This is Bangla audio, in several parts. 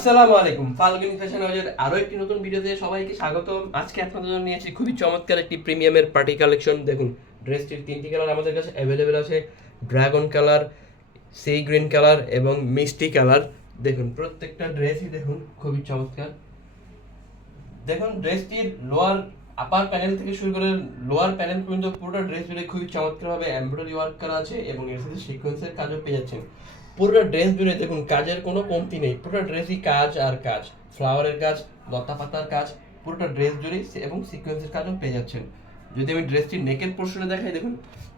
আসসালামু আলাইকুম, ফাল্গুন ফ্যাশন হাউসের আরো একটি নতুন ভিডিওতে সবাইকে স্বাগতম। আজকে আপনাদের জন্য নিয়েছি খুবই চমৎকার একটি প্রিমিয়ামের পার্টি কালেকশন। দেখুন, ড্রেসটির তিনটি কালার আমাদের কাছে অ্যাভেলেবেল আছে, dragon colour, sea green colour এবং মিষ্টি কালার। দেখুন প্রত্যেকটা ড্রেসই দেখুন খুবই চমৎকার। দেখুন ড্রেসটির লোয়ার আপার প্যানেল থেকে শুরু করে লোয়ার প্যানেল পর্যন্ত পুরোটা ড্রেস জুড়ে খুবই চমৎকারভাবে এমব্রয়ডারি ওয়ার্ক করা আছে এবং এর সাথে সিকোয়েন্সের কাজও পেয়ে যাচ্ছেন। পুরোটা ড্রেস জুড়ে দেখুন কাজের কোনো কমতি নেই, পুরোটা ড্রেসই কাজ আর কাজ, ফ্লাওয়ারের কাজ, লতা পাতার কাজ, পুরোটা ড্রেস জুড়েই এবং সিকোয়েন্সের কাজও পেয়ে যাচ্ছেন। যদি আমি ড্রেসটির নেকের পোর্শনে দেখাই, দেখুন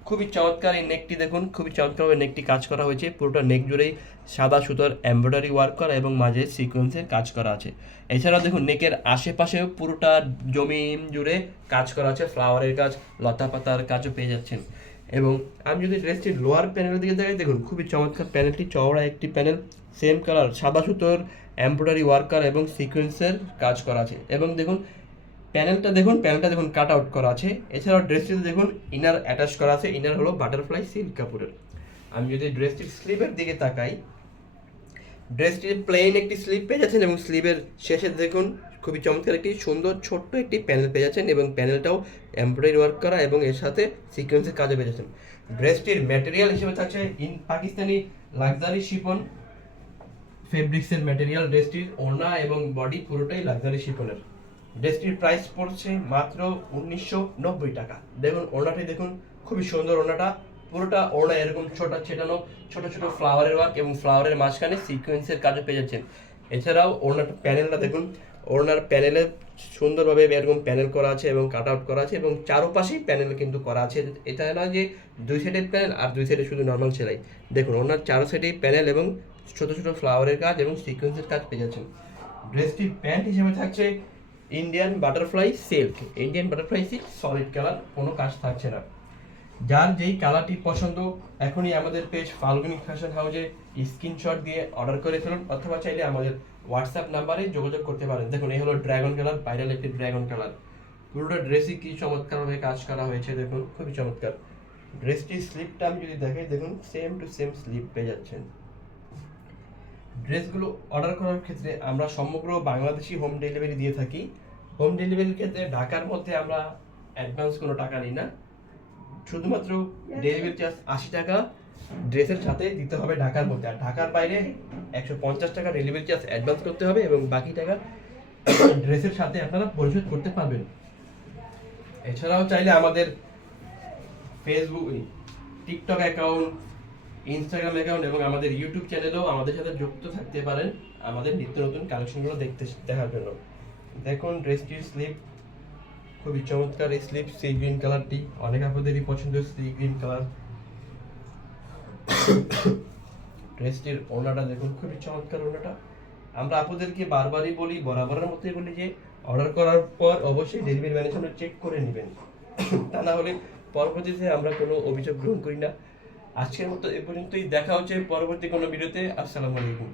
খুবই চমৎকার এই নেকটি, দেখুন খুবই চমৎকারভাবে নেকটি কাজ করা হয়েছে। পুরোটা নেক জুড়েই সাদা সুতোর এমব্রয়ডারি ওয়ার্ক করা এবং মাঝে সিকোয়েন্সের কাজ করা আছে। এছাড়াও দেখুন নেকের আশেপাশেও পুরোটা জমিন জুড়ে কাজ করা আছে, ফ্লাওয়ারের কাজ, লতা পাতার কাজও পেয়ে যাচ্ছেন। এবং আমি যদি ড্রেসটির লোয়ার প্যানেলের দিকে দেখাই, দেখুন খুবই চমৎকার প্যানেলটি, চওড়া একটি প্যানেল, সেম কালার সাদা সুতোর এমব্রয়ডারি ওয়ার্কার এবং সিকোয়েন্সের কাজ করা আছে। এবং দেখুন প্যানেলটা দেখুন কাট আউট করা আছে। এছাড়াও ড্রেসটিতে দেখুন ইনার অ্যাটাচ করা আছে, ইনার হলো বাটারফ্লাই সিল্ক কাপড়ের। আমি যদি ড্রেসটির স্লিভের দিকে তাকাই, ড্রেসটির প্লেন একটি স্লিভ পেয়ে যাচ্ছেন এবং স্লিভের শেষে দেখুন খুবই চমৎকার একটি সুন্দর ছোট্ট একটি প্যানেল পেয়ে যাচ্ছেন এবং প্যানেলটাও এমব্রয়ডারি ওয়ার্ক করা এবং এর সাথে সিকোয়েন্সের কাজও পেয়ে যাচ্ছেন। ড্রেসটির ম্যাটেরিয়াল হিসেবে থাকছে পাকিস্তানি লাক্সারি শিফন ফেব্রিক্সের ম্যাটেরিয়াল। ড্রেসটির ওড়না এবং বডি পুরোটাই লাক্সারি শিফনের। ড্রেসটির প্রাইস পড়ছে মাত্র 1990 টাকা। দেখুন ওড়নাটি দেখুন খুবই সুন্দর ওড়নাটা, পুরোটা ওড়না এরকম ছোট ছেটানো ছোট ছোট ফ্লাওয়ারের ওয়ার্ক এবং ফ্লাওয়ারের মাঝখানে সিকোয়েন্সের কাজও পেয়ে যাচ্ছেন। এছাড়াও ওড়নাটা প্যানেলটা দেখুন, ওড়নার প্যানেলে সুন্দরভাবে এরকম প্যানেল করা আছে এবং কাট আউট করা আছে এবং চারোপাশেই প্যানেল কিন্তু করা আছে। এটা নয় যে দুই সাইডের প্যানেল আর দুই সাইডে শুধু নর্মাল সেলাই। দেখুন ওড়নার চারো সাইডেই প্যানেল এবং ছোট ছোট ফ্লাওয়ারের কাজ এবং সিকোয়েন্সের কাজ পেয়ে যাচ্ছেন। ড্রেসটির প্যান্ট হিসেবে থাকছে Indian butterfly silk, Indian butterfly silk solid colour, কোনো কাজ থাকছে না। যার যেই কালারটি পছন্দ এখনই আমাদের পেজ ফাল্গুনি ফ্যাশন হাউসে স্ক্রিনশট দিয়ে অর্ডার করে ফেলুন, অথবা চাইলে আমাদের হোয়াটসঅ্যাপ নাম্বারে যোগাযোগ করতে পারেন। দেখুন এই হলো ড্রাগন কালার, ভাইরাল একটি ড্রাগন কালার। পুরোটা ড্রেসই কি চমৎকারভাবে কাজ করা হয়েছে, দেখুন খুবই চমৎকার। ড্রেসটির স্লিপটা আমি যদি দেখাই, দেখুন সেম টু সেম স্লিপ পেয়ে যাচ্ছেন। ড্রেসগুলো অর্ডার করার ক্ষেত্রে আমরা সমগ্র বাংলাদেশি হোম ডেলিভারি দিয়ে থাকি। হোম ডেলিভারির ক্ষেত্রে ঢাকার মধ্যে আমরা অ্যাডভান্স কোনো টাকা নিই না, শুধুমাত্র ডেলিভারি চার্জ 80 টাকা ড্রেসের সাথে দিতে হবে ঢাকার মধ্যে, আর ঢাকার বাইরে 150 টাকা ডেলিভারি চার্জ অ্যাডভান্স করতে হবে এবং বাকি টাকা ড্রেসের সাথে আপনারা পরিশোধ করতে পারবেন। এছাড়াও চাইলে আমাদের Facebook, TikTok account, Instagram account এবং আমাদের ইউটিউব চ্যানেলেও আমাদের সাথে যুক্ত থাকতে পারেন আমাদের নিত্য নতুন কালেকশনগুলো দেখার জন্য। দেখুন ড্রেসটির স্লিপ খুবই চমৎকার, এই স্লিপ সি গ্রিন কালারটি অনেক আপনাদেরই পছন্দের সি গ্রিন কালার। ড্রেসটির ওড়নাটা দেখুন খুবই চমৎকার ওড়নাটা। আমরা আপনাদেরকে বারবারই বলি, বরাবরের মতোই বলি যে অর্ডার করার পর অবশ্যই ডেলিভারি ম্যানের সামনে চেক করে নেবেন, তা না হলে পরবর্তীতে আমরা কোনো অভিযোগ গ্রহণ করি না। আজকের মতো এ পর্যন্তই, দেখা হচ্ছে পরবর্তী কোনো ভিডিওতে। আসসালামু আলাইকুম।